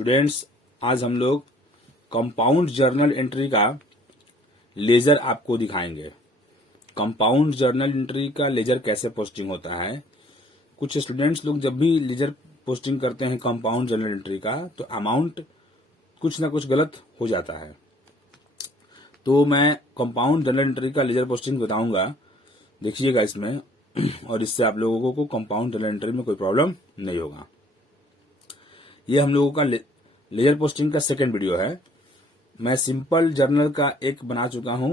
Students, आज हम लोग कंपाउंड जर्नल एंट्री का लेजर आपको दिखाएंगे। कंपाउंड जर्नल एंट्री का लेजर कैसे पोस्टिंग होता है। कुछ स्टूडेंट्स लोग जब भी लेजर पोस्टिंग करते हैं कंपाउंड जर्नल एंट्री का, तो अमाउंट कुछ ना कुछ गलत हो जाता है। तो मैं कंपाउंड जर्नल एंट्री का लेजर पोस्टिंग बताऊंगा, देखिएगा इसमें, और इससे आप लोगों को कंपाउंड जर्नल एंट्री में कोई प्रॉब्लम नहीं होगा। ये हम लोगों का लेजर पोस्टिंग का सेकंड वीडियो है। मैं सिंपल जर्नल का एक बना चुका हूं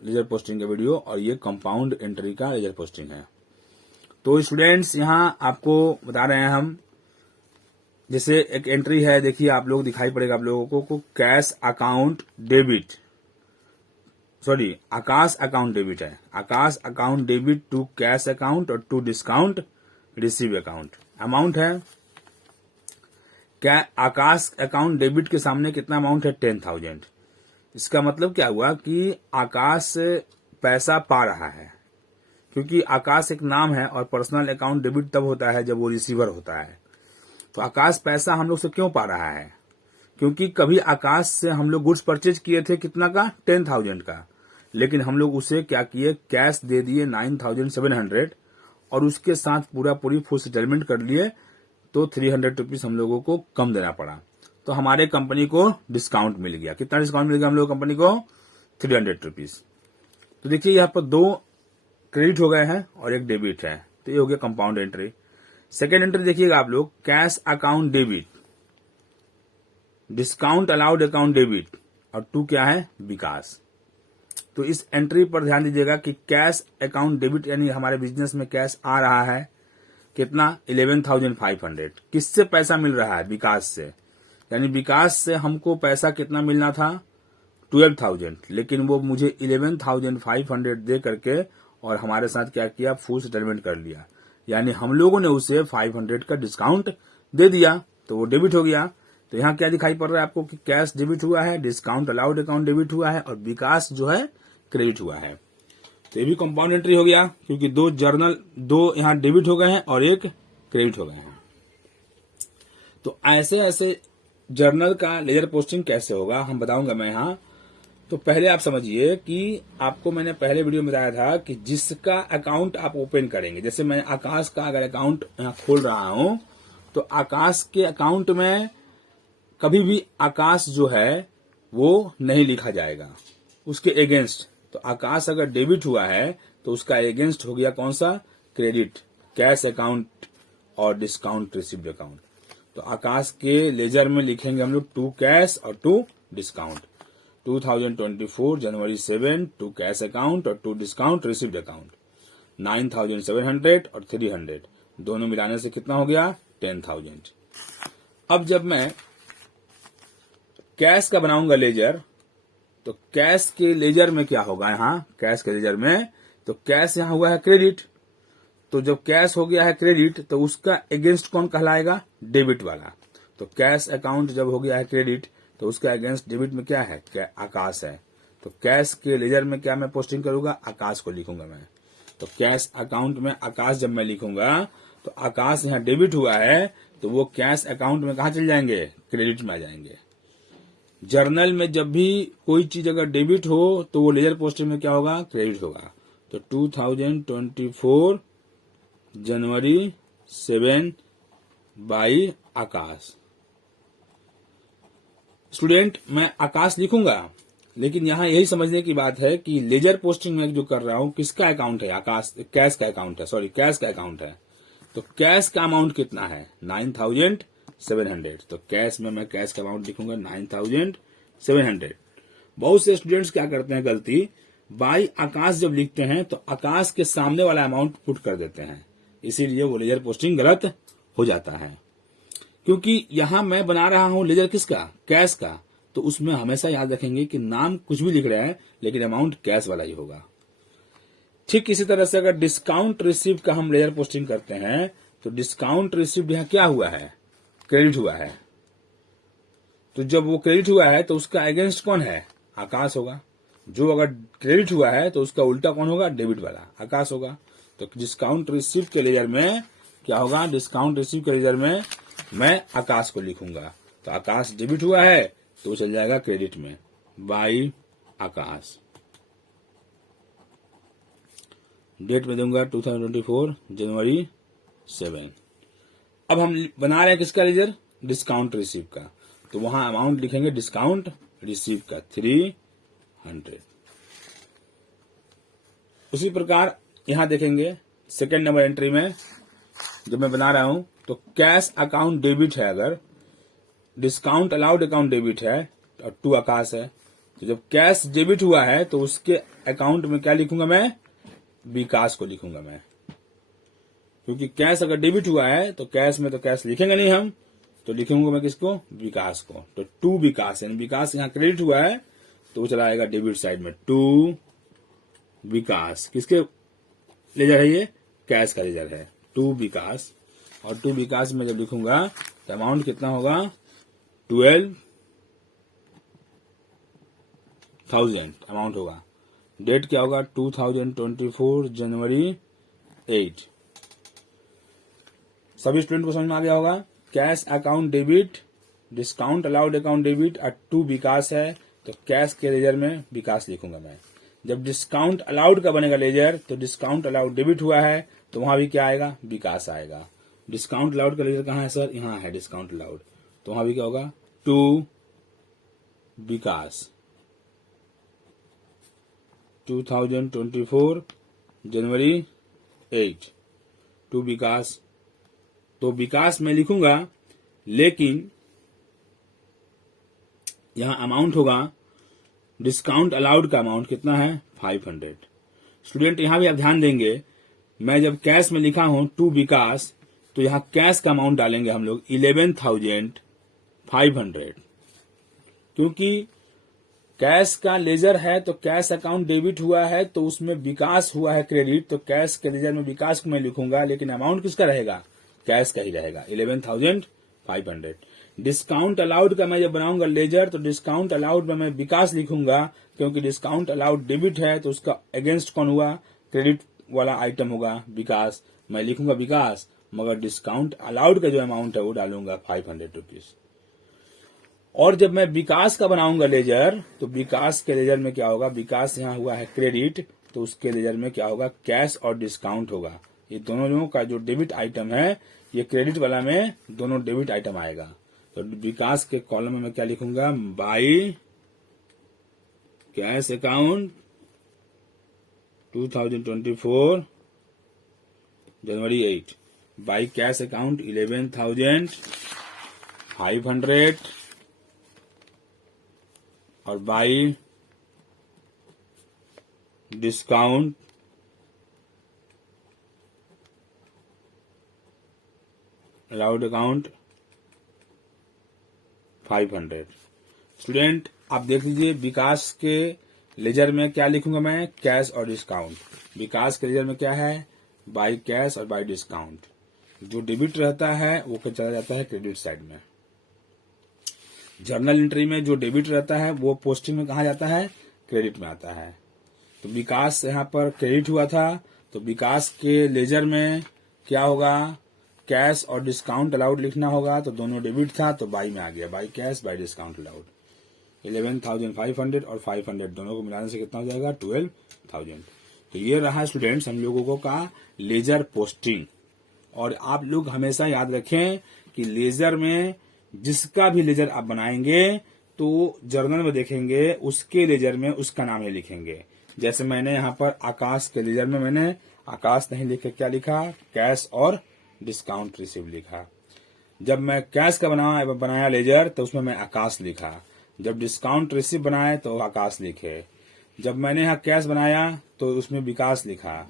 लेजर पोस्टिंग का वीडियो, और ये कंपाउंड एंट्री का लेजर पोस्टिंग है। तो स्टूडेंट्स, यहां आपको बता रहे हैं हम, जैसे एक एंट्री है, देखिए आप लोग, दिखाई पड़ेगा आप लोगों को कैश अकाउंट डेबिट, सॉरी आकाश अकाउंट डेबिट है। आकाश account debit to cash account और to discount receive account. Amount है क्या, आकाश अकाउंट डेबिट के सामने कितना अमाउंट है, 10,000। इसका मतलब क्या हुआ कि आकाश पैसा पा रहा है, क्योंकि आकाश एक नाम है और पर्सनल अकाउंट डेबिट तब होता है जब वो रिसीवर होता है। तो आकाश पैसा हम लोग से क्यों पा रहा है, क्योंकि कभी आकाश से हम लोग गुड्स परचेज किए थे, कितना का, 10,000 का, लेकिन हम लोग उसे क्या किए, कैश दे दिए 9,700 और उसके साथ पूरी फुल सेटलमेंट कर लिए, तो 300 रुपीज हम लोगों को कम देना पड़ा। तो हमारे कंपनी को डिस्काउंट मिल गया। कितना डिस्काउंट मिल गया हम लोग कंपनी को, 300 रुपीज। तो देखिए यहाँ पर 2 क्रेडिट हो गए हैं और 1 डेबिट है, तो ये हो गया कंपाउंड एंट्री। सेकेंड एंट्री देखिएगा आप लोग, cash account debit, discount allowed account debit, और 2 क्या है, विकास। तो इस एंट्री पर ध्यान दीजिएगा कि कैश अकाउंट डेबिट यानी हमारे बिजनेस में कैश आ रहा है कितना, 11,500। किससे पैसा मिल रहा है, विकास से। यानी विकास से हमको पैसा कितना मिलना था, 12,000, लेकिन वो मुझे 11,500 दे करके और हमारे साथ क्या किया, फुल सेटलमेंट कर लिया। यानी हम लोगों ने उसे 500 का डिस्काउंट दे दिया, तो वो डेबिट हो गया। तो यहाँ क्या दिखाई पड़ रहा है आपको कि कैश डेबिट हुआ है, डिस्काउंट अलाउड अकाउंट डेबिट हुआ है, और विकास जो है क्रेडिट हुआ है। तो ये भी कंपाउंड एंट्री हो गया, क्योंकि 2 यहाँ डेबिट हो गए हैं और 1 क्रेडिट हो गए हैं। तो ऐसे जर्नल का लेजर पोस्टिंग कैसे होगा हम बताऊंगा मैं यहाँ। तो पहले आप समझिए कि आपको मैंने पहले वीडियो में बताया था कि जिसका अकाउंट आप ओपन करेंगे, जैसे मैं आकाश का अगर अकाउंट यहाँ खोल रहा हूं, तो आकाश के अकाउंट में कभी भी आकाश जो है वो नहीं लिखा जाएगा उसके एगेंस्ट। तो आकाश अगर डेबिट हुआ है तो उसका एगेंस्ट हो गया कौन सा, क्रेडिट, कैश अकाउंट और डिस्काउंट रिसीव्ड अकाउंट। तो आकाश के लेजर में लिखेंगे हम लोग 2 कैश और 2 डिस्काउंट। 2024 जनवरी 7 2 कैश अकाउंट और 2 डिस्काउंट रिसीव्ड अकाउंट। 9,700 और 300 दोनों मिलाने से कितना हो गया, 10,000। अब जब मैं कैश का बनाऊंगा लेजर, तो कैश के लेजर में क्या होगा, यहाँ कैश के लेजर में, तो कैश यहाँ हुआ है क्रेडिट। तो जब कैश हो गया है क्रेडिट, तो उसका अगेंस्ट कौन कहलाएगा, डेबिट वाला। तो कैश अकाउंट जब हो गया है क्रेडिट, तो उसका अगेंस्ट डेबिट में क्या है, आकाश है। तो कैश के लेजर में क्या मैं पोस्टिंग करूंगा, आकाश को लिखूंगा मैं। तो कैश अकाउंट में आकाश जब मैं लिखूंगा, तो आकाश यहाँ डेबिट हुआ है, तो वो कैश अकाउंट में कहा चल जाएंगे, क्रेडिट में आ जाएंगे। जर्नल में जब भी कोई चीज अगर डेबिट हो, तो वो लेजर पोस्टिंग में क्या होगा, क्रेडिट होगा। तो 2024 जनवरी 7 बाई आकाश। स्टूडेंट, मैं आकाश लिखूंगा, लेकिन यहाँ यही समझने की बात है कि लेजर पोस्टिंग में जो कर रहा हूं, किसका अकाउंट है, आकाश, कैश का अकाउंट है, सॉरी कैश का अकाउंट है। तो कैश का अमाउंट कितना है, 9,700। तो कैश में मैं कैश का अमाउंट लिखूंगा 9,700। बहुत से स्टूडेंट्स क्या करते हैं गलती, बाई आकाश जब लिखते हैं तो आकाश के सामने वाला अमाउंट पुट कर देते हैं, इसीलिए वो लेजर पोस्टिंग गलत हो जाता है। क्योंकि यहां मैं बना रहा हूं लेजर किसका, कैश का, तो उसमें हमेशा याद रखेंगे कि नाम कुछ भी लिख रहे हैं, लेकिन अमाउंट कैश वाला ही होगा। ठीक इसी तरह से अगर डिस्काउंट रिसीव का हम लेजर पोस्टिंग करते हैं, तो डिस्काउंट रिसीव यहाँ क्या हुआ है, क्रेडिट हुआ है। तो जब वो क्रेडिट हुआ है, तो उसका अगेंस्ट कौन है, आकाश होगा। जो अगर क्रेडिट हुआ है, तो उसका उल्टा कौन होगा, डेबिट वाला, आकाश होगा। तो डिस्काउंट रिसीव के लेजर में क्या होगा, डिस्काउंट रिसीव के लेजर में मैं आकाश को लिखूंगा। तो आकाश डेबिट हुआ है तो वो चल जाएगा क्रेडिट में, बाई आकाश। डेट में दूंगा 2024 जनवरी 7। अब हम बना रहे हैं किसका लेजर, डिस्काउंट रिसीव का, तो वहां अमाउंट लिखेंगे डिस्काउंट रिसीव का 300। उसी प्रकार यहां देखेंगे सेकेंड नंबर एंट्री में जब मैं बना रहा हूं तो कैश अकाउंट डेबिट है, अगर डिस्काउंट अलाउड अकाउंट डेबिट है और 2 आकाश है, तो जब कैश डेबिट हुआ है तो उसके अकाउंट में क्या लिखूंगा मैं, विकास को लिखूंगा मैं, क्योंकि कैश अगर डेबिट हुआ है तो कैश में तो कैश लिखेंगे नहीं हम, तो लिखूंगा मैं किसको, विकास को। तो 2 विकास, यानी विकास यहाँ क्रेडिट हुआ है तो वो चला आएगा डेबिट साइड में, 2 विकास। किसके लेजर है ये, कैश का लेजर है, 2 विकास। और 2 विकास में जब लिखूंगा तो अमाउंट कितना होगा, 12,000 अमाउंट होगा। डेट क्या होगा, 2024 जनवरी 8। सभी स्टूडेंट को समझ में आ गया होगा। Cash account debit, discount allowed account debit और 2 विकास है, तो कैश के लेजर में विकास लिखूंगा मैं। जब डिस्काउंट अलाउड का बनेगा लेजर तो डिस्काउंट अलाउड डेबिट हुआ है तो वहां भी क्या आएगा, विकास आएगा। डिस्काउंट अलाउड का लेजर कहाँ है सर, यहाँ है डिस्काउंट अलाउड, तो वहां भी क्या होगा, 2 विकास 2024 जनवरी 8, 2 विकास। तो विकास में लिखूंगा, लेकिन यहां अमाउंट होगा, डिस्काउंट अलाउड का अमाउंट कितना है, 500। स्टूडेंट यहां भी आप ध्यान देंगे, मैं जब कैश में लिखा हूं 2 विकास, तो यहां कैश का अमाउंट डालेंगे हम लोग 11,500, क्योंकि कैश का लेजर है तो कैश अकाउंट डेबिट हुआ है तो उसमें विकास हुआ है क्रेडिट, तो कैश के लेजर में विकास को मैं लिखूंगा, लेकिन अमाउंट किसका रहेगा, कैश का ही रहेगा, 11,500। डिस्काउंट अलाउड का मैं जब बनाऊंगा लेजर तो डिस्काउंट अलाउड में मैं विकास लिखूंगा, क्योंकि डिस्काउंट अलाउड डेबिट है तो उसका अगेंस्ट कौन हुआ, क्रेडिट वाला आइटम होगा विकास, मैं लिखूंगा विकास, मगर डिस्काउंट अलाउड का जो अमाउंट है वो डालूंगा 500 रुपीज। और जब मैं विकास का बनाऊंगा लेजर तो विकास के लेजर में क्या होगा, विकास यहाँ हुआ है क्रेडिट, तो उसके लेजर में क्या होगा, कैश और डिस्काउंट होगा। ये दोनों का जो डेबिट आइटम है, ये क्रेडिट वाला में दोनों डेबिट आइटम आएगा। तो विकास के कॉलम में मैं क्या लिखूंगा, by cash account 2024 January 8, by cash account 11,500 और by discount allowed account 500। Student आप देख लीजिए, विकास के लेजर में क्या लिखूंगा मैं, कैश और डिस्काउंट। विकास के लेजर में क्या है, बाई कैश और बाई डिस्काउंट। जो डेबिट रहता है वो चला जाता है क्रेडिट साइड में। जर्नल एंट्री में जो डेबिट रहता है वो पोस्टिंग में कहा जाता है, क्रेडिट में आता है। तो विकास यहाँ पर क्रेडिट हुआ था तो विकास के लेजर में क्या होगा, कैश और डिस्काउंट अलाउड लिखना होगा, तो दोनों डेबिट था तो बाई में आ गया, by cash by discount allowed. 11,500 और 500 दोनों को मिलाने से कितना हो जाएगा, 12,000। तो ये रहा स्टूडेंट्स हम लोगों का लेजर पोस्टिंग। और आप लोग हमेशा याद रखें कि लेजर में जिसका भी लेजर आप बनाएंगे तो जर्नल में देखेंगे उसके लेजर में उसका नाम ही लिखेंगे। जैसे मैंने यहाँ पर आकाश के लेजर में मैंने आकाश नहीं लिखे, क्या लिखा, कैश और डिस्काउंट रिसीव लिखा। जब मैं कैश का बनाया लेजर तो उसमें मैं आकाश लिखा, जब डिस्काउंट रिसीव बनाए तो आकाश लिखे, जब मैंने यहाँ कैश बनाया तो उसमें विकास लिखा,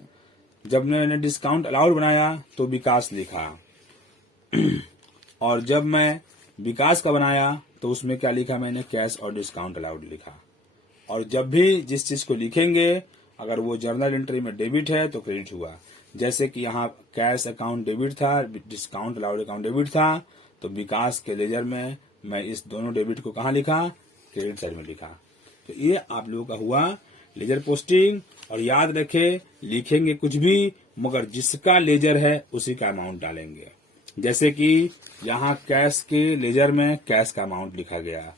जब मैंने डिस्काउंट अलाउड बनाया तो विकास लिखा, और जब मैं विकास का बनाया तो उसमें क्या लिखा मैंने, कैश और डिस्काउंट अलाउड लिखा। और जब भी जिस चीज को लिखेंगे अगर वो जर्नल एंट्री में डेबिट है तो क्रेडिट हुआ। जैसे कि यहाँ कैश अकाउंट डेबिट था, डिस्काउंट अलाउड अकाउंट डेबिट था, तो विकास के लेजर में मैं इस दोनों डेबिट को कहाँ लिखा, क्रेडिट साइड में लिखा। तो ये आप लोगों का हुआ लेजर पोस्टिंग। और याद रखे लिखेंगे कुछ भी मगर जिसका लेजर है उसी का अमाउंट डालेंगे। जैसे कि यहाँ कैश के लेजर में कैश का अमाउंट लिखा गया,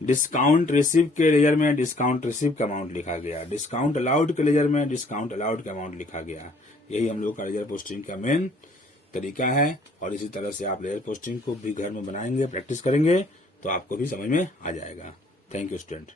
डिस्काउंट रिसीव के लेजर में डिस्काउंट रिसीव का अमाउंट लिखा गया, डिस्काउंट अलाउड के लेजर में डिस्काउंट अलाउड का अमाउंट लिखा गया। यही हम लोग का लेजर पोस्टिंग का मेन तरीका है। और इसी तरह से आप लेजर पोस्टिंग को भी घर में बनाएंगे, प्रैक्टिस करेंगे तो आपको भी समझ में आ जाएगा। Thank you student.